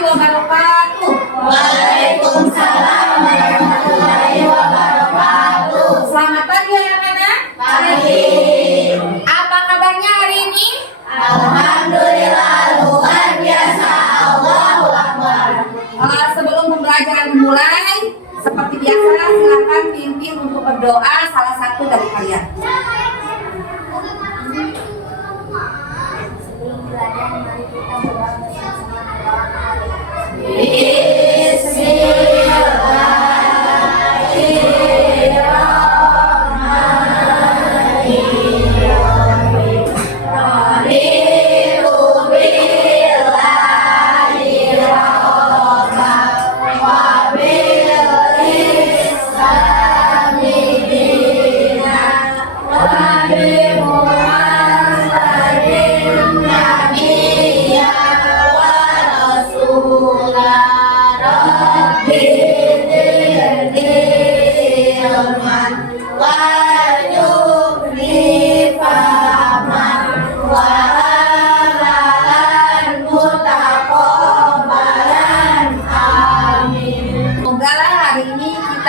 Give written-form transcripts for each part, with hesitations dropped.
wabarakatuh. Waalaikumsalam warahmatullahi wabarakatuh. Selamat pagi anak-anak. Pagi. Apa kabarnya hari ini? Alhamdulillah luar biasa. Allahu Akbar. Sebelum pembelajaran dimulai, seperti biasa silakan pimpin untuk berdoa salah satu dari kalian. Sebelum belajar, mari kita berdoa bersama-sama.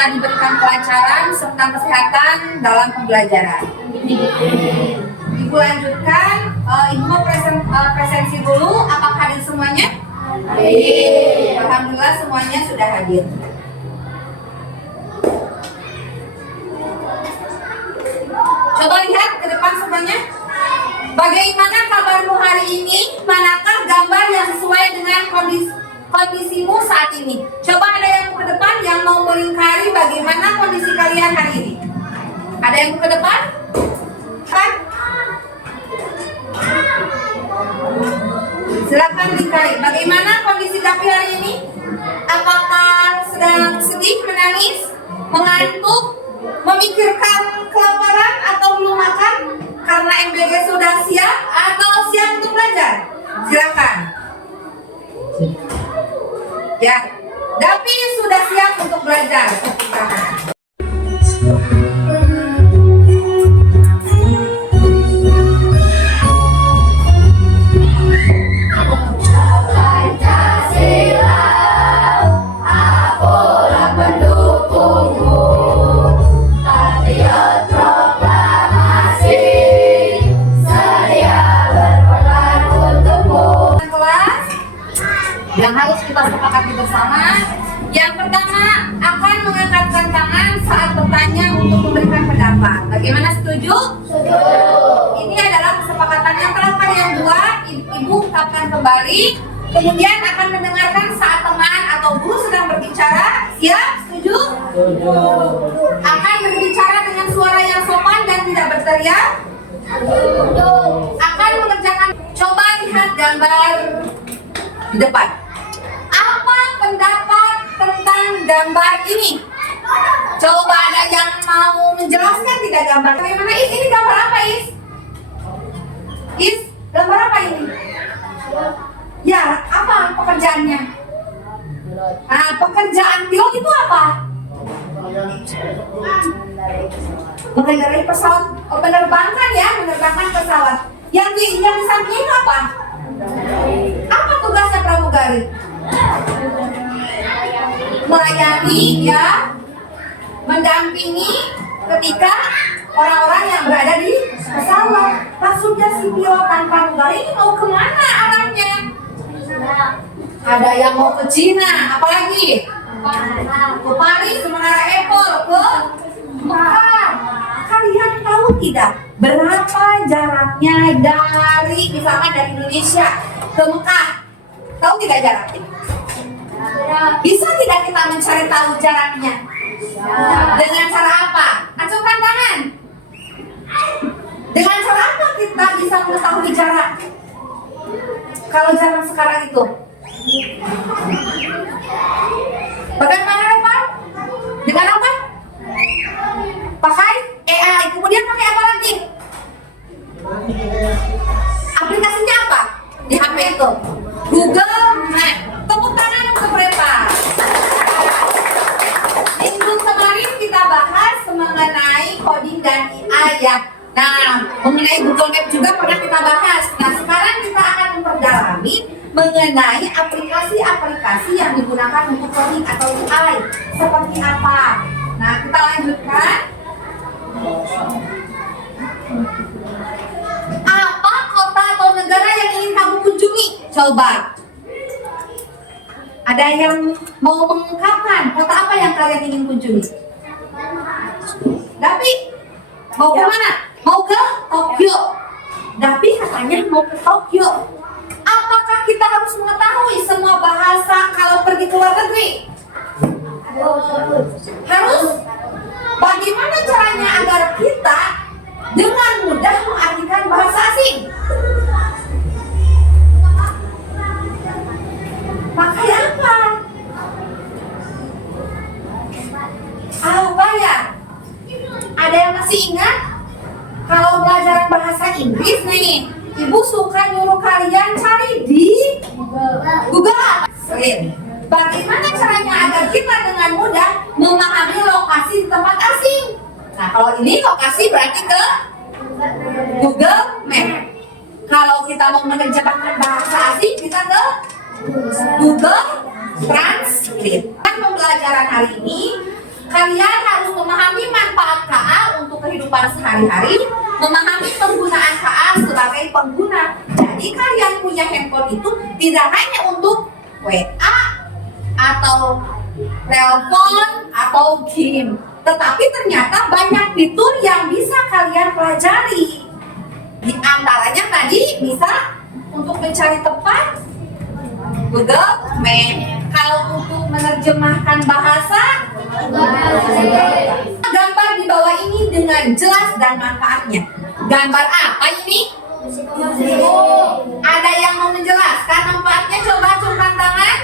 Diberikan kelancaran serta kesehatan dalam pembelajaran. Ibu lanjutkan, Ibu mau presensi dulu. Apakah hadir semuanya? Hadir. Alhamdulillah semuanya sudah hadir. Coba lihat ke depan semuanya. Bagaimana kabarmu hari ini? Manakah gambar yang sesuai dengan kondisimu saat ini? Coba ada yang ke depan yang mau melingkari bagaimana kondisi kalian hari ini. Ada yang ke depan? Kan? Silakan lingkari. Bagaimana kondisi Dapi hari ini? Apakah sedang sedih, menangis, mengantuk, memikirkan kelaparan atau belum makan karena MBG sudah siap atau siap untuk belajar? Silakan. Ya, Dapi sudah siap untuk belajar. Yang harus kita sepakati bersama. Yang pertama, akan mengangkatkan tangan saat bertanya untuk memberikan pendapat. Bagaimana, setuju? Setuju. Ini adalah kesepakatan yang telah kalian buat. Ibu ucapkan kembali. Kemudian akan mendengarkan saat teman atau guru sedang berbicara. Siap? Setuju? Setuju. Akan berbicara dengan suara yang sopan dan tidak berteriak. Setuju. Akan mengerjakan. Coba lihat gambar di depan. Apa pendapat tentang gambar ini? Coba ada yang mau menjelaskan tidak gambar? Bagaimana Is? Ini gambar apa Is? Is, gambar apa ini? Ya, apa pekerjaannya? Nah, pekerjaan pilot itu apa? Mengendarai pesawat, menerbangkan ya, menerbangkan pesawat. Yang di sampingnya itu apa? Apa tugasnya pramugari? Melayani ya, mendampingi ketika orang-orang yang berada di pesawat. Maksudnya si pilot dan pramugari ini mau kemana arahnya? Ada yang mau ke Cina, apalagi? Ke Paris, ke Menara Eiffel, ke Mekah. Kalian tahu tidak berapa jaraknya dari misalkan dari Indonesia ke Mekah? Tahu tidak jaraknya? Bisa tidak kita mencari tahu jaraknya? Dengan cara apa? Acungkan tangan. Dengan cara apa kita bisa mengetahui jarak? Kalau zaman sekarang itu bagaimana Reva? Dengan apa? Pakai AI. Kemudian pakai apa lagi? Aplikasinya apa? Di HP itu Google Map. Tepuk tangan untuk Reva. Minggu kemarin kita bahas mengenai coding dan AI ya. Nah, mengenai Google Map juga pernah kita bahas. Nah, sekarang kita akan memperdalami mengenai aplikasi-aplikasi yang digunakan untuk coding atau AI seperti apa? Nah, kita lanjutkan. Apa kota atau negara yang ingin kamu kunjungi? Coba. Ada yang mau mengungkapkan kota apa yang kalian ingin kunjungi? Dapi, mau ke mana? Mau ke Tokyo. Dapi katanya mau ke Tokyo. Apakah kita harus mengetahui semua bahasa kalau pergi ke luar negeri? Harus. Bagaimana caranya agar kita dengan mudah mengartikan bahasa asing? Pakai apa? Apa ya? Ada yang masih ingat? Kalau pelajaran bahasa Inggris nih, Ibu suka nyuruh kalian cari di Google. Bagaimana caranya agar kita dengan mudah memahami lokasi di tempat asing? Nah, kalau ini lokasi berarti ke Google Map. Kalau kita mau menerjemahkan bahasa asing, kita ke Google Translate. Pembelajaran hari ini, kalian harus memahami manfaat KA untuk kehidupan sehari-hari, memahami penggunaan KA sebagai pengguna. Jadi kalian punya handphone itu tidak hanya untuk WA atau telepon atau game, tetapi ternyata banyak fitur yang bisa kalian pelajari. Di antaranya tadi bisa untuk mencari tempat Google Map. Kalau untuk menerjemahkan bahasa, gambar di bawah ini dengan jelas dan manfaatnya. Gambar apa ini? Ada yang mau menjelaskan manfaatnya? Coba acungkan tangan.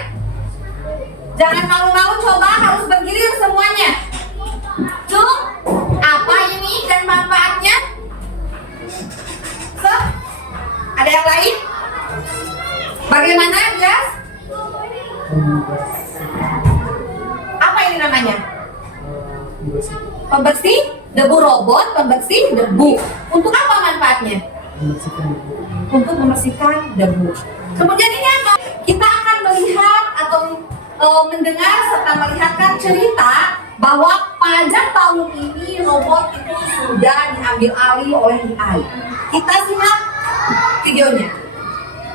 Jangan malu-malu, coba harus bergilir semuanya. Cung, apa ini dan manfaatnya? So, ada yang lain? Bagaimana, Jas? Apa ini namanya? Pembersih debu robot, pembersih debu. Untuk apa manfaatnya? Untuk membersihkan debu. Kemudian ini apa? Kita akan melihat atau mendengar serta melihatkan cerita bahwa pada tahun ini robot itu sudah diambil alih oleh AI. Kita simak videonya.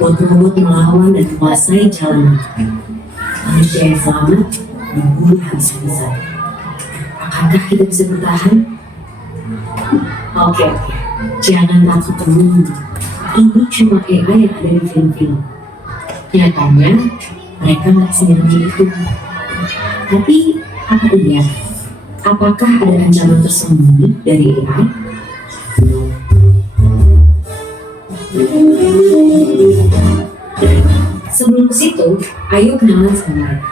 Robot melawan dan menguasai jalanan. Manusia yang selamat diburu habis-habisan. Akankah kita bisa bertahan? Oke. Jangan takut teman. Ini cuma AI yang ada di film-film. Nyatanya, mereka nggak semuanya itu. Tapi, apa iya? Apakah ada ancaman tersembunyi dari AI? Sebelum ke situ, ayo kenalan sama mereka.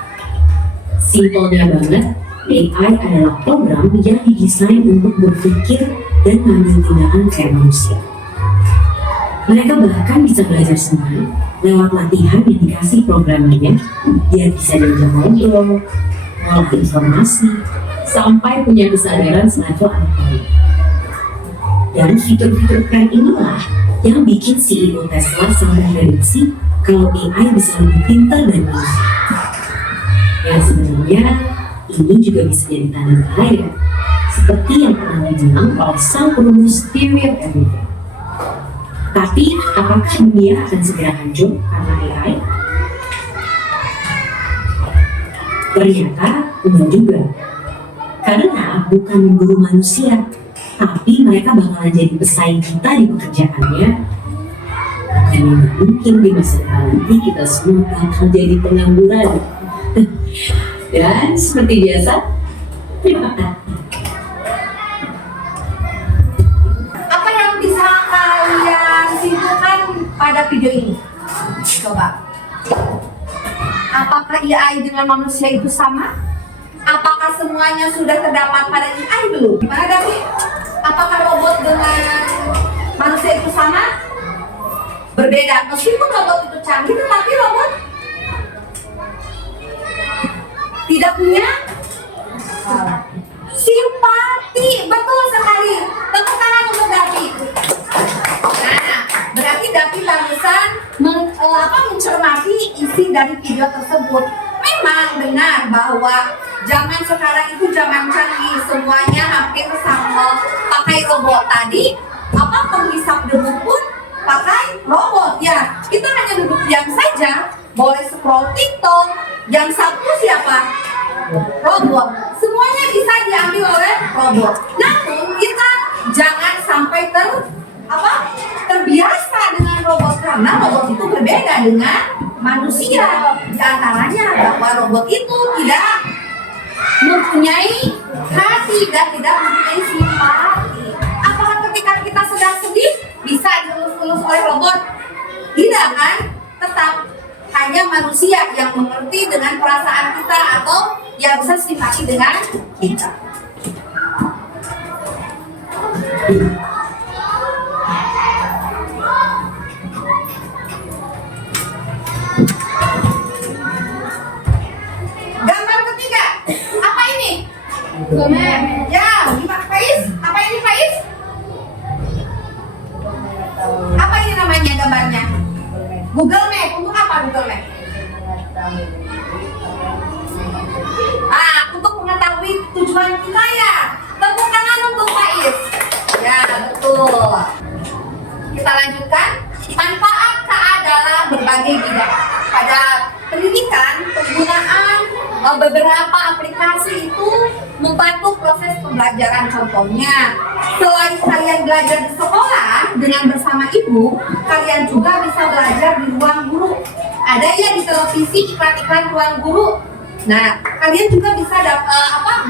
Simpelnya banget, AI adalah program yang didesain untuk berpikir dan mengambil tindakan kayak manusia. Mereka bahkan bisa belajar sendiri lewat latihan yang dikasih programnya, biar bisa diajak ngobrol, ngolah informasi, sampai punya kesadaran selevel anak bayi. Dan fitur-fitur keren inilah yang bikin CEO Tesla sampai prediksi kalau AI bisa lebih pintar dari manusia. Yang sebenarnya ini juga bisa jadi tanda bahaya, seperti yang pernah dibilang oleh sang perumus Theory of Everything. Tapi apakah dunia akan segera hancur karena AI? Ternyata enggak juga. Karena bukan memburu manusia, tapi mereka bakalan jadi pesaing kita di pekerjaannya. Bukannya nggak mungkin di masa depan nanti kita semua bakal jadi pengangguran. Dan seperti biasa, terima kasih. Apa yang bisa kalian simpulkan pada video ini? Coba. Apakah AI dengan manusia itu sama? Apakah semuanya sudah terdapat pada AI belum? Gimana Davi? Apakah robot dengan manusia itu sama? Berbeda. Meskipun robot itu canggih, tetapi robot tidak punya simpati. Betul sekali. Tepuk tangan untuk Davi. Nah, berarti Davi barusan mencermati isi aplikasi dari video tersebut. Memang benar bahwa zaman sekarang itu zaman canggih, semuanya hampir sama pakai robot. Tadi penghisap debu pun pakai robot ya. Kita hanya duduk diam saja, boleh scroll TikTok. Yang satu siapa? Robot. Semuanya bisa diambil oleh robot. Namun kita jangan sampai terbiasa dengan robot, karena robot itu berbeda dengan manusia. Di antaranya bahwa robot itu tidak mempunyai hati dan tidak mempunyai simpati. Apakah ketika kita sedang sedih bisa dielus-elus oleh robot? Tidak kan? Tetap hanya manusia yang mengerti dengan perasaan kita atau yang bisa simpati dengan kita. Gambar ketiga, apa ini? Google Map. Ya, gimana Faiz? Apa ini Faiz? Apa ini namanya gambarnya? Google Map. Untuk apa Google Map? Untuk mengetahui tujuan kita ya. Tepuk tangan untuk Faiz. Ya, betul. Kita lanjutkan. Manfaat adalah berbagai bidang. Pada pendidikan, penggunaan beberapa aplikasi itu membantu proses pembelajaran. Contohnya, selain kalian belajar di sekolah dengan bersama ibu, kalian juga bisa belajar di ruang guru. Ada ya di televisi iklan-iklan ruang guru. Nah, kalian juga bisa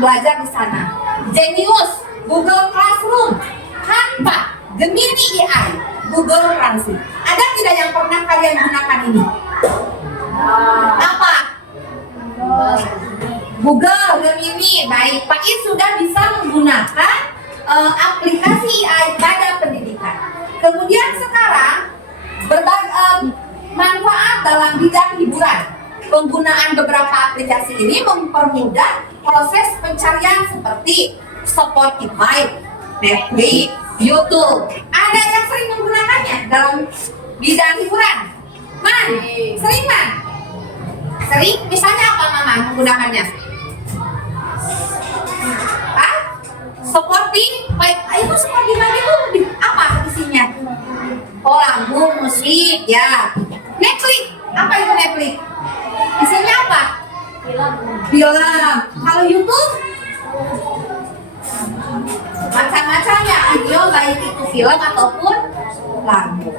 belajar di sana. Genius, Google Classroom, Canva, Gemini AI, Google Translate. Ada tidak yang pernah kalian gunakan ini? Apa? Google, Gemini. Baik, Pak Is sudah bisa menggunakan aplikasi AI pada pendidikan. Kemudian sekarang berbagai manfaat dalam bidang hiburan. Penggunaan beberapa aplikasi ini mempermudah proses pencarian seperti Spotify, Netflix, YouTube. Ada yang sering menggunakannya dalam bidang hiburan? Sering Man? Sering? Misalnya apa Mama menggunakannya? Spotify. Itu Spotify itu apa isinya? Lagu, musik, ya. Netflix. Apa itu Netflix? Isinya apa? Film. Kalau YouTube? Macam-macamnya video, baik itu film ataupun lagu.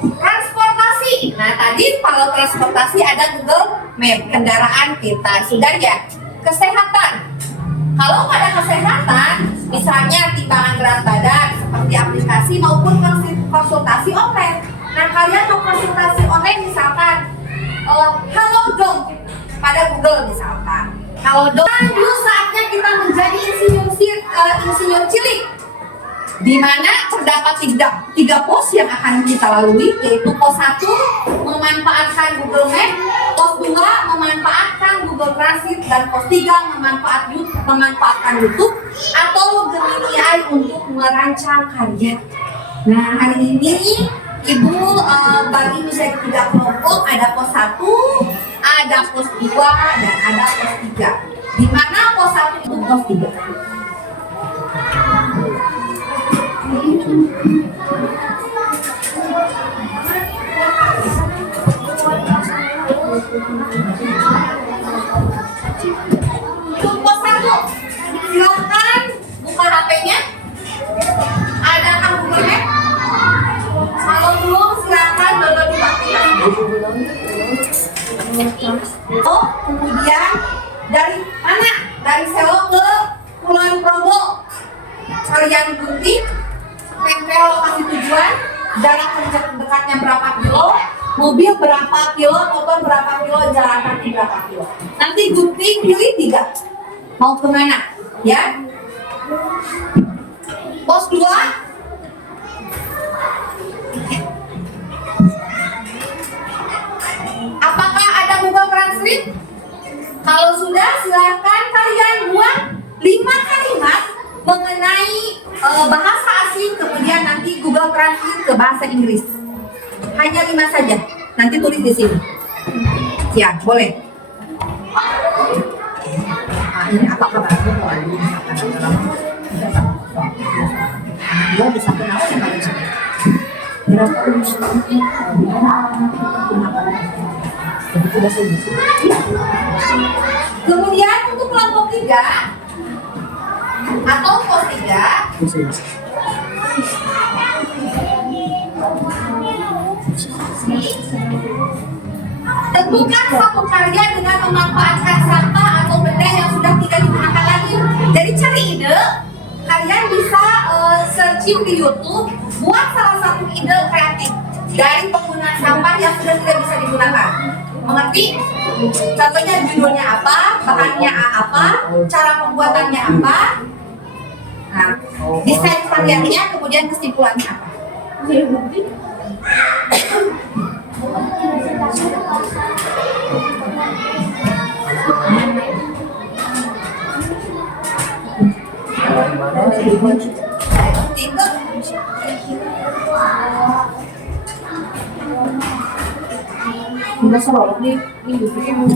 Transportasi. Nah, tadi kalau transportasi ada Google Map, kendaraan kita. Sudah ya? Kesehatan. Kalau pada kesehatan, misalnya timbangan berat badan seperti aplikasi maupun konsultasi online. Nah, kalian mau konsultasi online misalkan Halo Dok pada Google misalkan. Halo Dok. Dulu saatnya kita menjadi insinyur cilik, di mana terdapat tiga pos yang akan kita lalui, yaitu pos 1 memanfaatkan Google Map, pos 2 memanfaatkan Google Translate, dan pos 3 memanfaatkan YouTube atau Gemini AI untuk merancang karya. Nah, hari ini Ibu bagi menjadi 3 kelompok, ada pos 1, ada pos 2, dan ada pos 3. Di mana pos 1 itu pos 3. Untuk pos 1, silakan buka HP-nya. Adakah Google Map? Kalau belum, silakan download di Oh, kemudian dari mana? Dari Selo ke Kulon Progo. Kalian gunting, tempel lokasi tujuan, jarak dekatnya berapa kilo, mobil berapa kilo, motor berapa kilo, jalan kaki berapa kilo. Nanti gunting, pilih 3. Mau kemana? Ya. Pos 2. Apakah ada Google Translate? Kalau sudah, silakan kalian buat 5 kalimat mengenai bahasa asing, kemudian nanti Google Translate ke bahasa Inggris. Hanya 5 saja. Nanti tulis di sini. Ya, boleh. Nah, ini apa kabarnya? Dia bisa kenal Kemudian untuk kelompok 3 atau pos 3, tentukan satu karya dengan memanfaatkan sampah atau benda yang sudah tidak digunakan lagi. Jadi cari ide, kalian bisa searching di YouTube, buat salah satu ide kreatif dari penggunaan sampah yang sudah tidak bisa digunakan. Mengerti? Contohnya judulnya apa, bahannya apa, cara pembuatannya apa. Nah, desain karyanya, kemudian kesimpulannya apa. Udah serolok nih, industri mau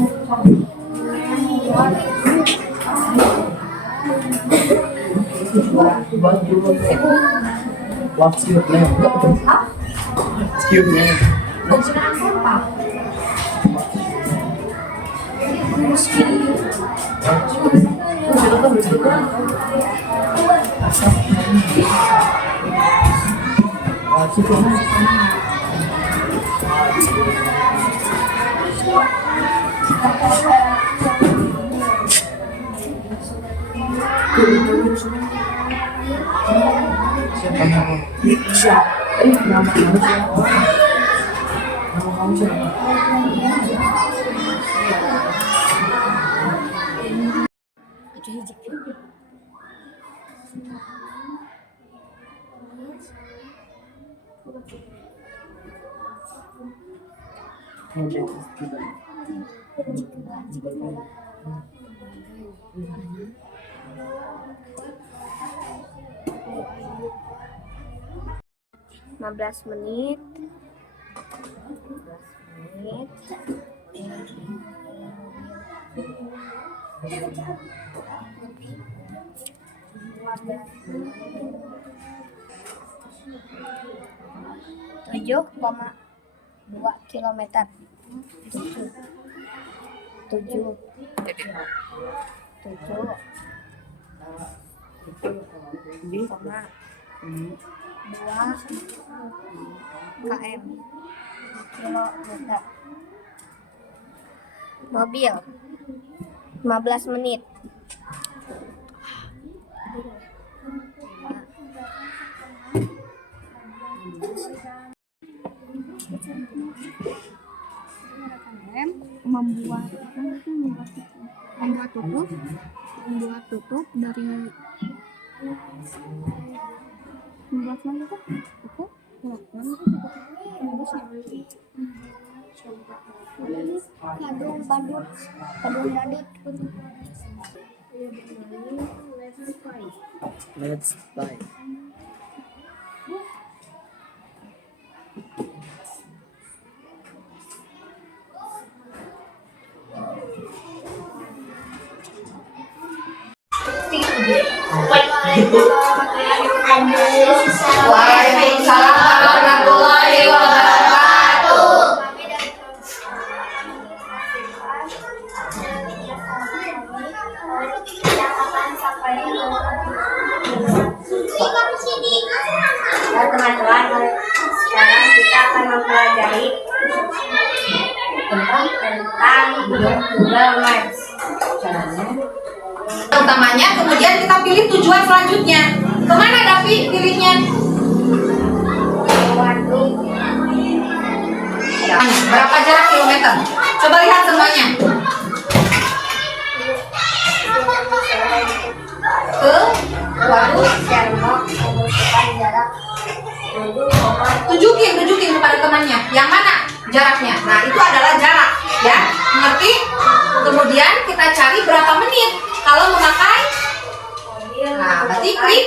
What's your name? What's your name? penggunaan sampah. Siapa nama? Nama kamu siapa? Nama kamu siapa? Belas menit. Tujuh koma 2 kilometer. Tujuh koma 2 km kilometer. Mobil 15 menit. membuat tutup dari 15 menit oke Kadung badut, kadung badut. Let's buy. Waalaikumsalam warahmatullahi wabarakatuh. Ya teman-teman, sekarang kita akan mempelajari tentang Google Maps. Utamanya, kemudian kita pilih tujuan selanjutnya. Kemana Davi pilihnya? Berapa jarak kilometer? Coba lihat semuanya. Ke Waduk Sermok membutuhkan jarak 7,5 tunjukin kepada temannya. Yang mana jaraknya? Nah, itu adalah jarak, ya. Mengerti? Kemudian kita cari berapa menit kalau memakai. Nah, berarti klik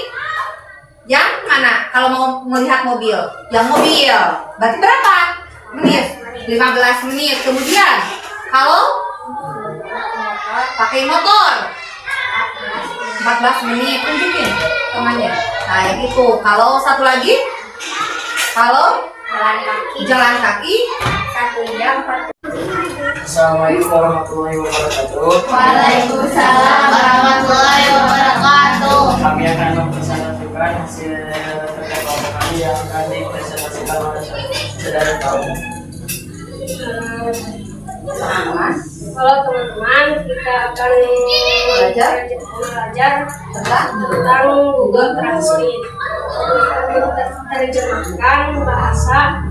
yang mana? Kalau mau melihat mobil, yang mobil. Berarti berapa menit? 15 menit. Kemudian kalau pakai motor 14 menit. Tunjukin temannya. Nah, yang itu. Kalau satu lagi, kalau jalan kaki 1 jam 40. Assalamualaikum warahmatullahi wabarakatuh. Waalaikumsalam warahmatullahi wabarakatuh. Kami akan mempresentasikan hasil terkait kelompok kami yang akan dipresentasikan oleh saudara tahu. Halo teman-teman, kita akan belajar tentang Google Translate. Terjemahkan bahasa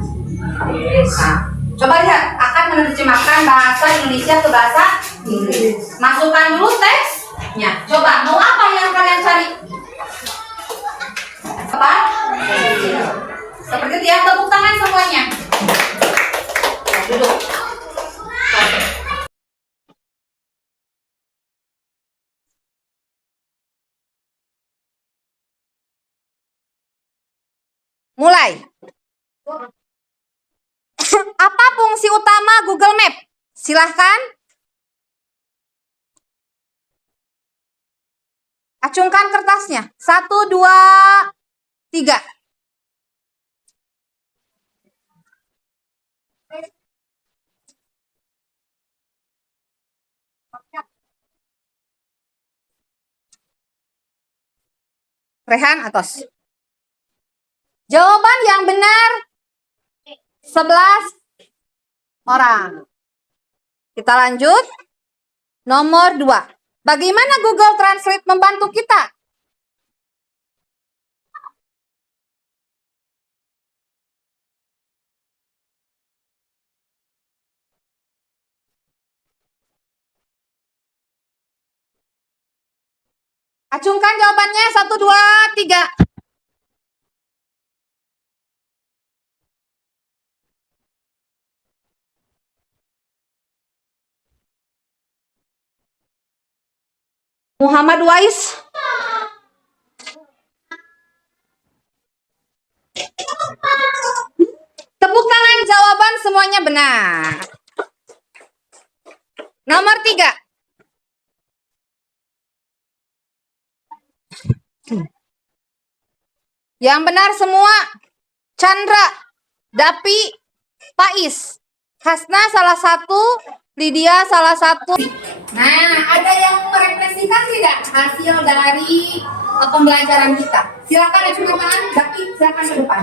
Inggris. coba lihat, akan menerjemahkan bahasa Indonesia ke bahasa Inggris. Masukkan dulu teksnya. Coba, mau apa yang kalian cari? Apa? Seperti itu ya, tepuk tangan semuanya. Ya, duduk. Mulai. Apa fungsi utama Google Map? Silahkan. Acungkan kertasnya. 1, 2, 3. Rehan atas. Jawaban yang benar 11 orang. Kita lanjut. Nomor 2. Bagaimana Google Translate membantu kita? Acungkan jawabannya. 1, 2, 3. Muhammad Wais. Tepuk tangan, jawaban semuanya benar. Nomor 3. Yang benar semua. Chandra, Dapi, Pais. Hasna salah satu, Lydia salah satu. Nah, ada yang merefleksikan tidak hasil dari pembelajaran kita? Silakan acungkan tangan, Dapi, silakan ke depan.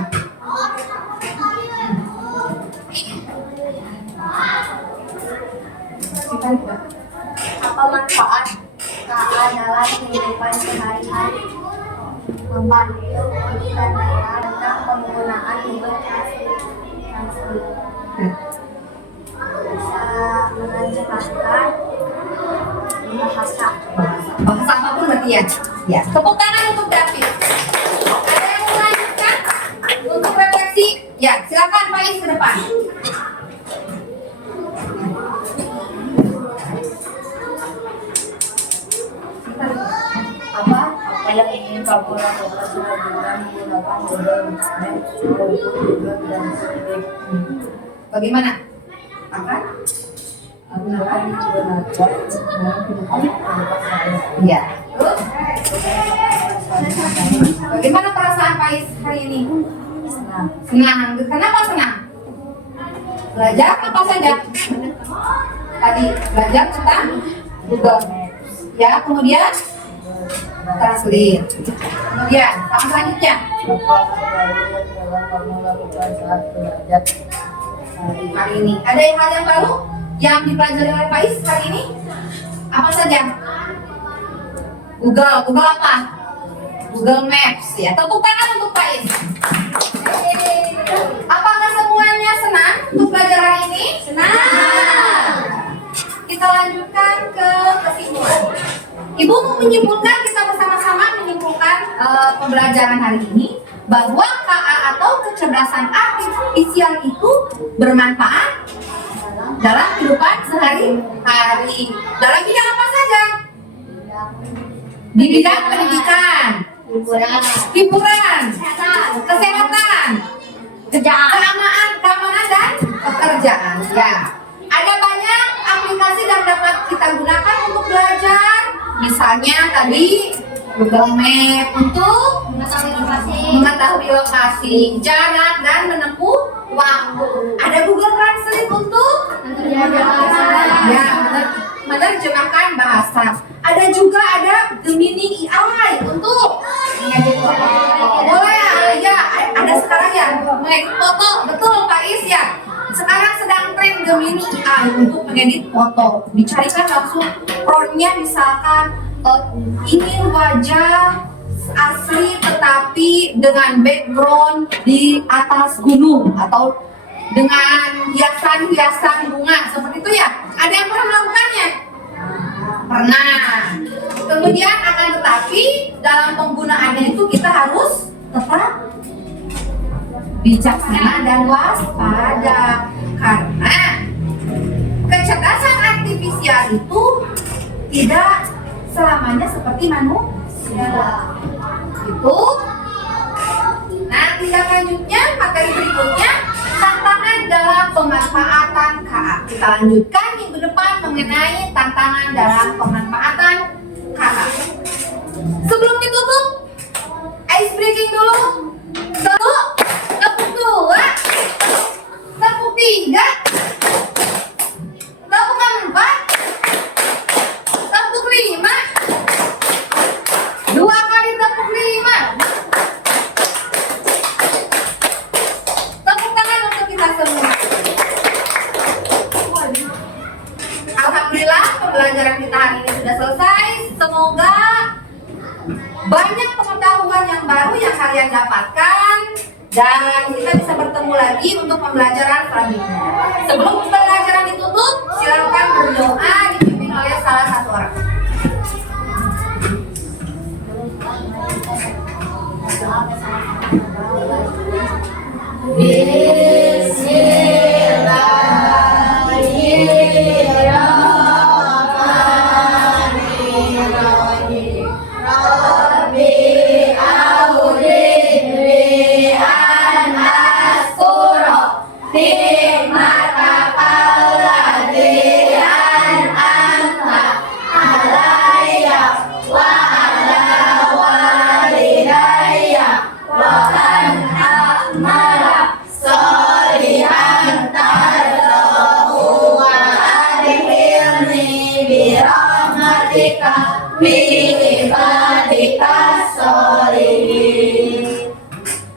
Apa manfaat KA dalam kehidupan sehari-hari? Membantu kita tentang penggunaan Google Translate. Bisa menerjemahkan bahasa. Bahasa apapun berarti ya. Ya. Tepuk tangan untuk David. Ada yang mau lanjutkan untuk refleksi? Ya, silakan Pais ke depan. Apa yang ingin kamu lakukan sudah dengan menggunakan Google Maps, Google Translate? Bagaimana? Apa? Gunakan dalam kehidupan saya. Iya. Terus? Bagaimana perasaan Pais hari ini? Senang. Senang. Kenapa senang? Belajar apa saja? Tadi belajar tentang Google Maps. Ya, kemudian Translate. Kemudian, sama selanjutnya. Kamu lakukan saat belajar Hari ini. Ada hal yang baru yang dipelajari oleh Pais hari ini? Apa saja? Google apa? Google Maps ya. Tepuk tangan untuk Pais. Apakah semuanya senang untuk belajar hari ini? Senang. Kita lanjutkan ke kesimpulan. Ibu mau menyimpulkan, kita bersama-sama menyimpulkan pembelajaran hari ini bahwa KA atau kecerdasan artifisial itu bermanfaat dalam kehidupan sehari-hari. Dalam bidang apa saja? Di bidang pendidikan, hiburan, kesehatan, keamanan dan pekerjaan. Ya, ada banyak aplikasi yang dapat kita gunakan untuk belajar. Misalnya tadi Google Map untuk mengetahui lokasi, jarak dan menempuh waktu. Ada Google Translate untuk menerjemahkan bahasa. Ada juga Gemini AI untuk boleh ya, ada sekarang ya mengedit foto, betul Pak Is ya. Sekarang sedang tren Gemini AI untuk mengedit foto. Dicarikan langsung prompt-nya, misalkan ingin wajah asli tetapi dengan background di atas gunung atau dengan hiasan-hiasan bunga seperti itu ya. Ada yang pernah melakukannya? Pernah. Kemudian akan tetapi dalam penggunaannya itu kita harus tetap bijaksana dan waspada, karena kecerdasan artifisial itu tidak selamanya seperti manusia. Itu. Nah, tindak lanjutnya materi berikutnya, tantangan dalam pemanfaatan KA. Kita lanjutkan minggu depan mengenai tantangan dalam pemanfaatan KA. Sebelum ditutup, ice breaking dulu. Satu, tepuk dua, tepuk tiga, tepuk empat, tepuk lima, dua kali tepuk lima. Tepuk tangan untuk kita semua. Alhamdulillah pembelajaran kita hari ini sudah selesai. Semoga banyak pengetahuan yang baru yang kalian dapatkan dan kita bisa bertemu lagi untuk pembelajaran selanjutnya. Sebelum pembelajaran ditutup, silakan berdoa dipimpin oleh salah satu orang.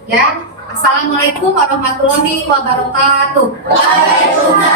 Ya, assalamualaikum warahmatullahi wabarakatuh. Waalaikumsalam.